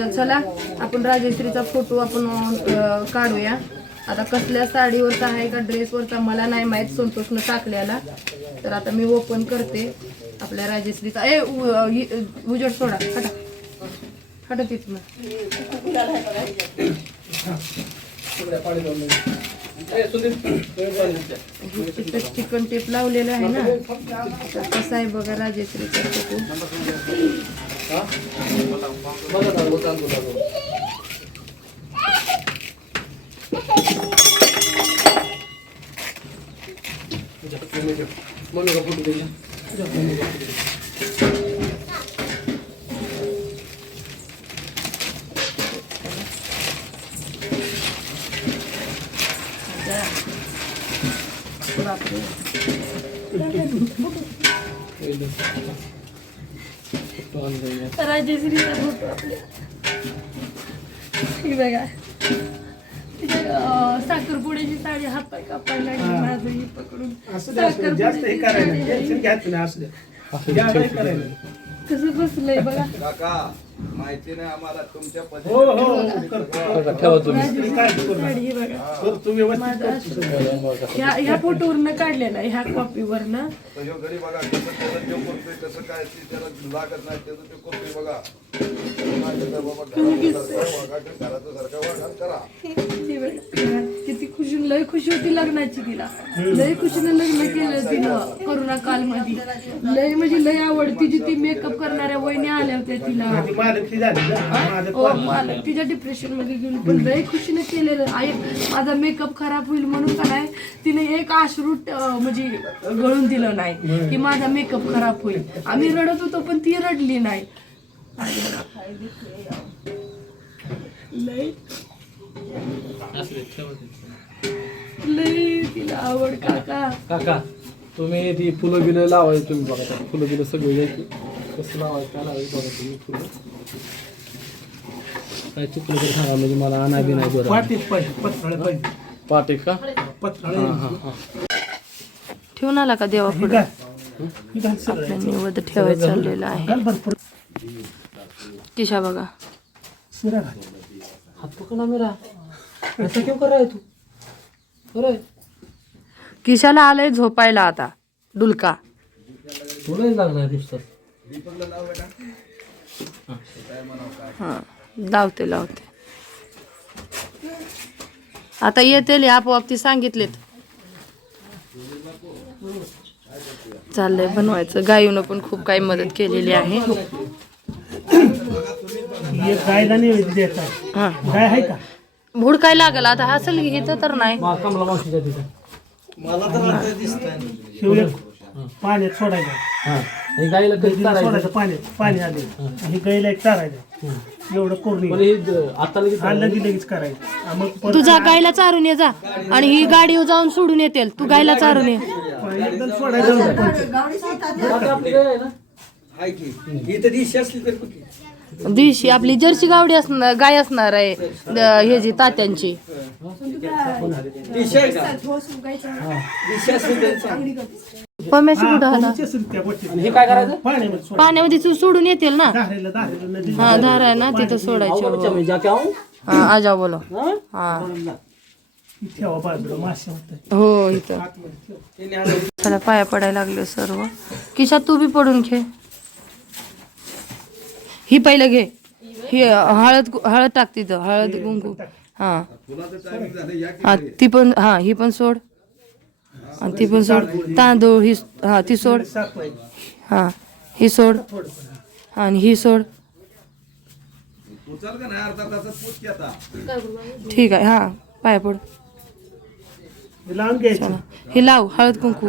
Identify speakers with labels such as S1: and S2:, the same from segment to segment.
S1: तर चला आपण राजश्रीचा फोटो आपण काढूया. आता कसल्या साडीवरचा आहे का ड्रेसवरचा मला नाही माहीत संतोषनं टाकल्याला तर आता मी ओपन करते आपल्या राजश्रीचा. ए उजेड सोडा हटा. हटा तिथं चिकन टेप लावलेलं आहे ना. तर कसं आहे बघा राजश्रीचा फ़ोटो राजश्रीचा फोटो आपल्या ही बघा साखरपुड्याची साडी हातपाय कापायला लागली माझं ही पकडून
S2: असं द्या, असं द्या. जास्त हे करायला नाही. घ्यायचं नाही असं द्या. हे करायला नाही.
S1: कसं बसलंय बघा.
S3: काका माहिती नाही आम्हाला तुमच्या
S2: हो हो. हो, करतो.
S4: ठेवा तुम्ही.
S2: तुम्ही काय करू नका.
S1: साडी
S2: व्यवस्थित
S1: ह्या ह्या फोटोवरनं काढलेला ह्या कॉपीवरनं
S3: तर ह्यो घरी बघा कसं त्याला जेव करतोय कसं काय ते त्याला लागत नाही त्याचं ते करतोय बघा. तर बाबा घराचं सारखं वागा, ते घराचं सारखं वागा, करा
S1: ही बघा. खुशी लय खुशी होती लग्नाची तिला. लय खुशीनं लग्न केलं तिनं करोना काल मध्ये लय म्हणजे लय आवडती जी ती मेकअप करणाऱ्या वहिनी आल्या होत्या तिला.
S2: माझी मालकी झाली ना. माझं
S1: ओ, मला तिच्या डिप्रेशनमध्ये गेली. पण लय खुशीने केलेलं. आई माझा मेकअप खराब होईल म्हणून का नाही तिने एक अश्रू अं, म्हणजे गळून दिलं नाही की माझा मेकअप खराब होईल. आम्ही रडत होतो पण ती रडली नाही. लय लय तिला आवड काका.
S4: काका तुम्ही ती फुलं बिलं लावायची तुम्ही बघा त्या फुलं बिलं सगळे द्यायची कसं लावायचं काय लावायचं बघा तुम्ही फुलं. काय चुकलं तरी सांगा म्हणजे मला आणा बी नाही बरं.
S2: पाटीत पाहिजे पत्राळे पाहिजे
S4: पाटे का?
S2: पत्राळे
S4: हां हां
S1: ठेवून आला का देवा
S2: हे
S1: पुढे?
S2: काय? हे सगळं?
S1: निवड ठेवायचं चाललेलं आहे.
S2: घाल भरपूर
S1: किशा बघा.
S2: घाल.
S4: हात पकडा मेरा. ऐसा क्यों कर रहा है तू?
S1: किशाला आलंय झोपायला आता डुलका.
S4: लागणार
S1: हा लावते लावते. आता येतील आपोआप ती सांगितलेत. चाललंय बनवायचं. गायूनं पण खूप काही मदत केलेली
S2: हे गायला आहे.
S1: हा.
S2: गाय आहे का?
S1: भूड काय लागल? आता हसल घेत तर नाही.
S4: मा कमला मावशीच्या तिथं.
S2: शिव एक पाण्यात सोडायचं.
S4: हां. हे गाईला कधी
S2: नदीला
S4: चारायचं?
S2: सोडायचं पाण्यात पाणी आले. आणि गायला एक चारायचं. एवढं करून
S4: पण
S2: ये.
S4: हे द- आता लगेच
S2: हा लगेच लगेच करायचं. हा, मग परत
S1: तुझा गायला चारून ये जा. आणि ही गाडी जाऊन सोडून येतील. तू गायला चारून ये.
S2: एकदम सोडायचं नव्हतं पंच.
S4: आता आपली गाय आहे ना?
S1: दिवशी आपली जर्सी गावडी असणार गाय असणार आहे द- हे जी तात्यांची. पम्याची कुठं
S4: हे काय करायचं
S2: पाण्यामध्ये
S1: पाण्यामध्ये तू सोडून येतील ना?
S2: नदी
S1: हा धार आहे ना तिथं सोडायची
S4: अच्छा जाके
S1: हा आजा बोलो.
S4: हां.
S1: हा
S2: ठेवा बाजूला मासे होत
S1: हो इथं. त्याला पाया पडायला लागले सर्व. किशात तू बी पडून घे ही पहिलं घे. ही हळद हळद टाक तिथं हळद कुंकू हा हा. ती पण हा ही पण सोड. आणि ती पण सोड. तांदूळ ही. हा ती सोड. हा ही सोड. आणि ही सोड. ठीक आहे हा पाया पड. हे लाव हळद कुंकू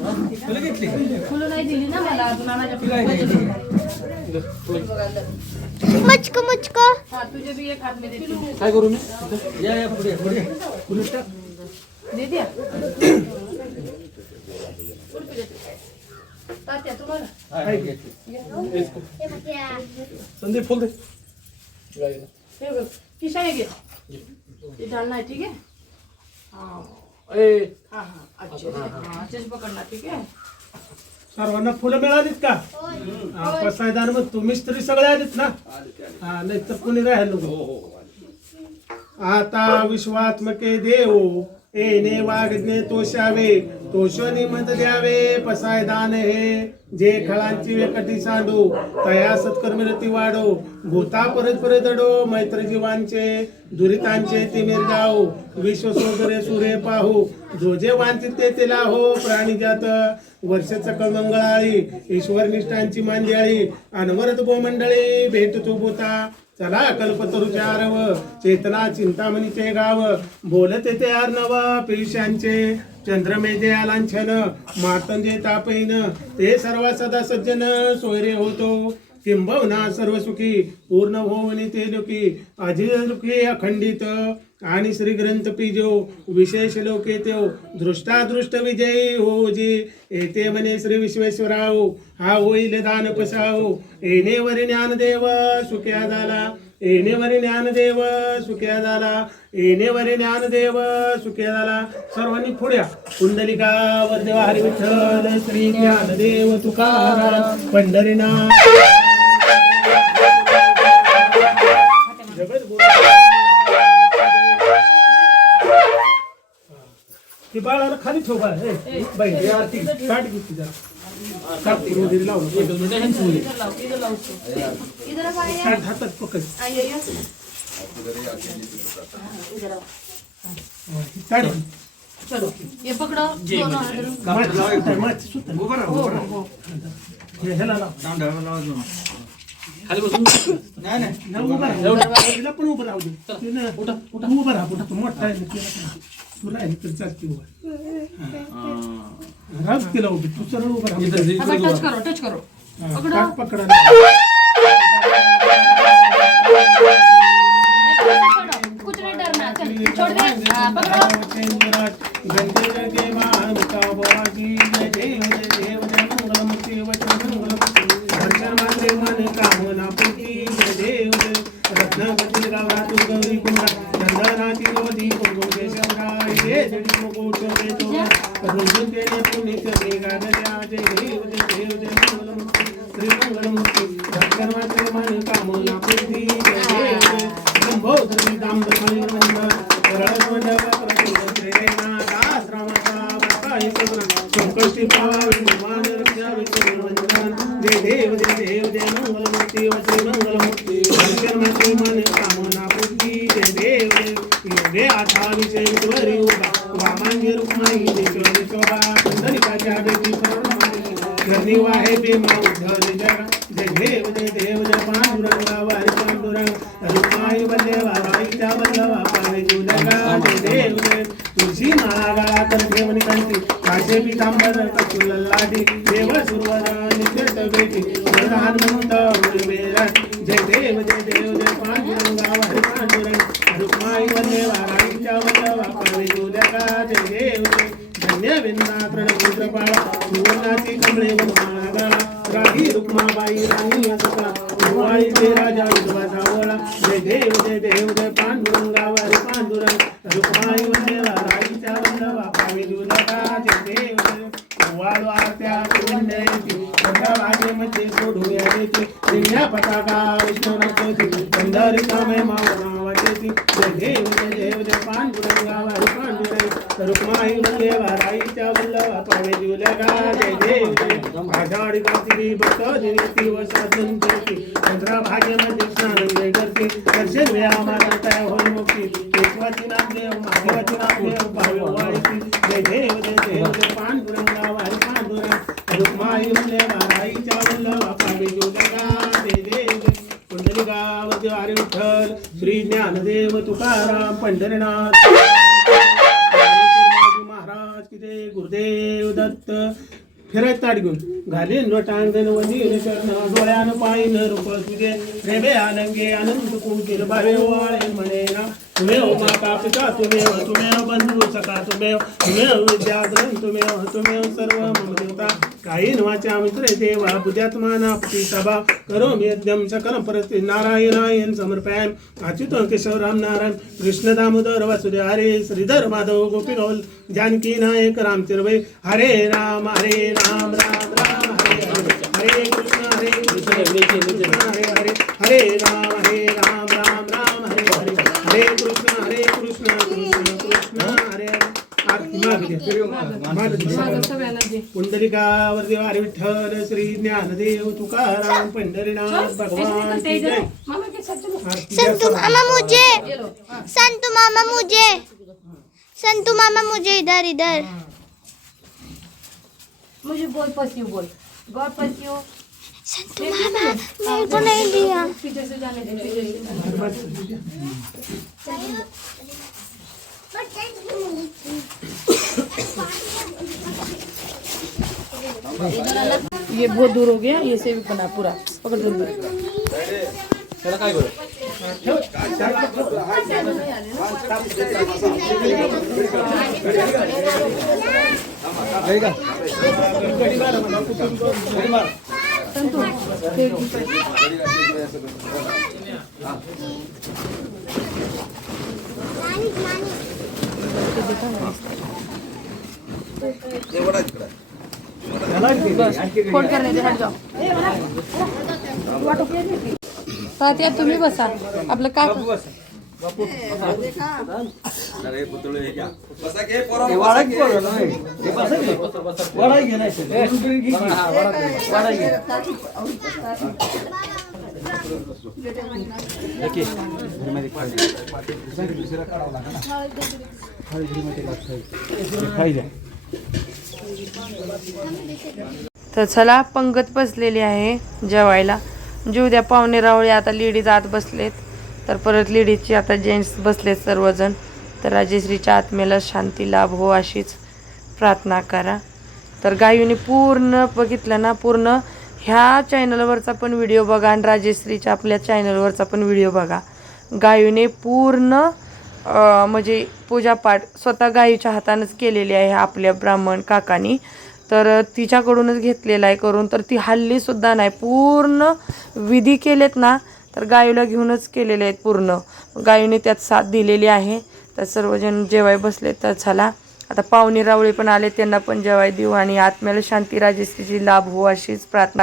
S1: फुलं नाही दिली ना मला अजून
S5: मुचको मुचको.
S1: हा तुझे बी एक हात
S4: काय करू मी? या या पुढे पुढे. पुढे टाक.
S1: दे द्या तात्या तुम्हाला?
S4: हा. संदीप फुल दे.
S1: किशाने घे. ते डालना है ठीक है हाँ. हाँ हाँ अच्छे हाँ ठीक है?
S2: सर्वांना फुलं मिळालीत का? हा, पसायदान मग तुम्हीच तरी सगळे आलीत ना? हा नाही. तर कोणी राहिलो आता विश्वात्मके देव येणे वागणे तोषावे तोषणी मत द्यावे पसायदान हे. जे खळांची वेकटी सांडू तया सत्कर्मी रती वाढो. भूता परत परत दडो मैत्र जीवांचे दुरितांचे तिमिर जाओ. विश्व सोदरे सुरे पाहू. जो जे वांचित ते तिला हो प्राणी जात. वर्ष सकळ मंगळाळी ईश्वर निष्ठांची मांदियाळी. अनवरत गोमंडळी भेट तू भूता. चला कल्पतरुचारव चेतना चिंतामणीचे गाव. बोलते ते अर्णव पियुषांचे चंद्रमेजे आलांछन मातंजे तापैन ते सर्व सदा सज्जन सोयरे होतो. किंबहुना सर्व सुखी पूर्ण होवनी ते लोकी लोके अखंडित. आणि श्री ग्रंथ पिजो विशेष लोके त्यो दृष्टादृष्ट विजयी हो जी. येते म्हणे श्री विश्वेश्वराव हा होईल दान पसाव. येणेवरी ज्ञानदेव सुख्या झाला येणेवरी ज्ञानदेव सुख्या झाला येणेवरी ज्ञानदेव सुख्या झाला सर्वांनी पुढ्या. कुंडलिका वरदेव हरी विठ्ठल श्री ज्ञानदेव तुकारा पंढरीनाथ. ती बाळाला खाली ठेव बाळ. हे, बाई ही आरती काट घेतली जरा काट ती रोधी लावून
S4: एकच मिनिट ह्यांची मुली.
S1: इधर लाओ इधर लाओ उसको
S5: इधर पानी
S2: काट हातात पकड.
S1: आइए आइए
S2: काढ
S1: चलो ये पकड़ो. दोनों हाथ
S2: माती सुटते, माती सुटते.
S1: हो हो हो.
S2: हे ह्याला लाव.
S4: खाली बसून.
S2: ना उभं राहा. तिला पण उभं राहू दे. उभं राहा. तू मोठा आहे ना, तिला पण. तू राहिली तर चालते उभं. हा. राहू दे तिला उभी तू सरळ उभं राहा
S4: इथं- इथं
S1: अब
S4: उभा.
S1: टच करो टच करो
S2: हा,
S1: पकडा.
S2: काट पकडा
S5: कुछ नहीं डरना चल छोड़ दे हाँ, पकड़ो
S2: संकष्टी पावावी निर्माण रक्षावी उद्धव जगा जय देव जय देव जय पांडुरंगा वारी पांडुरंग रुक्माई वल्ले वाराईच्या वल्लवा पावे जुलगा जय देव जय तुळशी माळा गाळा तर काशे पितांबर कचुल देव बेटी प्रधान जय देव जय देव जय पांडुरंगा वारी पांडुरंग रुक्माई पावे जुलगा जय देव जय धन्य सुवर्णाची कमळे वनमाळा रुक्माबाई राणी असता. रुक्माईचे राजा विधवा सावळा जय देव जय देव जय पांडुरंगा वारी पांडुरंग. रुक्माई वंदेवा राईच्या वंदवा पावी दुलका जय देव जय दिव्या पताका विष्णू जय देव जय देव जय रुक्माई वंदेवा राईच्या वल्लवा पावे दुलका जय देव जय आषाढी भक्त दिनी दिवस साधन करते चंद्रभागेमध्ये स्नान जय करते दर्शन वेळा माझा तया होय मुक्ती केशवाची नामदेव महादेवाची जय देव जय देव जय पांडुरंगा वारी पांडुरंग रुक्माई वल्ले वाराईच्या वल्लवा पावे जोडगा जय देव जय कुंडलिकावती विठ्ठल श्री ज्ञानदेव तुकाराम पंढरीनाथ गुरुदेव दत्त. फिरायत ताट घेऊन घालीन लोटान वनी चरण डोळ्यानं पायीन रूप तुझे रेबे आनंगे आनंद कुंकिल बावे वाळे म्हणे ना. तुमेव माता पिता तुमेव तुमेव बंधू सखा तुमेव तुमेव विद्याधन तुमेव तुमेव सर्व मम देवता. कायेन वाचा मित्र देवा बुद्ध्यात्मा सभा करोमि यज्ञं सकलं परते नारायणायन समर्पयामि। अच्युत केशव राम नारायण कृष्ण दामोदर वासुदेव हरे श्रीधर माधव गोपीगौल जानकी नायक राम तिरवे। हरे राम हरे राम राम राम हरे हरे। हरे कृष्ण हरे कृष्ण हरे हरे। हरे राम। पुंडलिकावरती वारी विठ्ठल श्री ज्ञानदेव तुकाराम पंढरीनाथ भगवान
S6: संतू मामा मुझे संतू मामा मुझे संतू मामा मुझे इधर इधर
S1: मुझे बोल पसियो बोल गॉड पसियो
S6: संतू मामा मेरे को नहीं दिया
S1: पीछे से जाने दे पीछे से जाने दे। ये बहुत दूर हो गया ये से भी बना पूरा। पकड़ दूर
S4: देखा काय करू
S1: फोड करने दे हट जाओ तात्या तुम्ही बसा आपलं काय तर चला पंगत बसलेली आहे जेवायला. जीव द्या पाहुणे रावळे आता लेडीज आत बसलेत. तर परत लेडीजची आता जेंट्स बसलेत सर्वजण. तर राजेश्रीच्या आत्म्याला शांती लाभ हो अशीच प्रार्थना करा. तर गायूने पूर्ण बघितलं ना पूर्ण ह्या चॅनलवरचा पण व्हिडिओ बघा आणि राजेश्रीच्या आपल्या चॅनलवरचा पण व्हिडिओ बघा. गायूने पूर्ण म्हणजे पूजापाठ स्वतः गाईच्या हातानंच केलेली आहे आपल्या ब्राह्मण काकानी. तर तिच्याकडूनच घेतलेला आहे करून तर ती हल्लीसुद्धा नाही पूर्ण विधी केलेत ना तर गायूला घेऊनच केलेले आहेत पूर्ण. गायूने त्यात साथ दिलेली आहे. तर सर्वजण जेवाय बसले तर झाला आता पाहुणे रावळे पण आले त्यांना पण जेवाय देऊ आणि आत्म्याला शांती राजेश्रीची लाभ हो अशीच प्रार्थना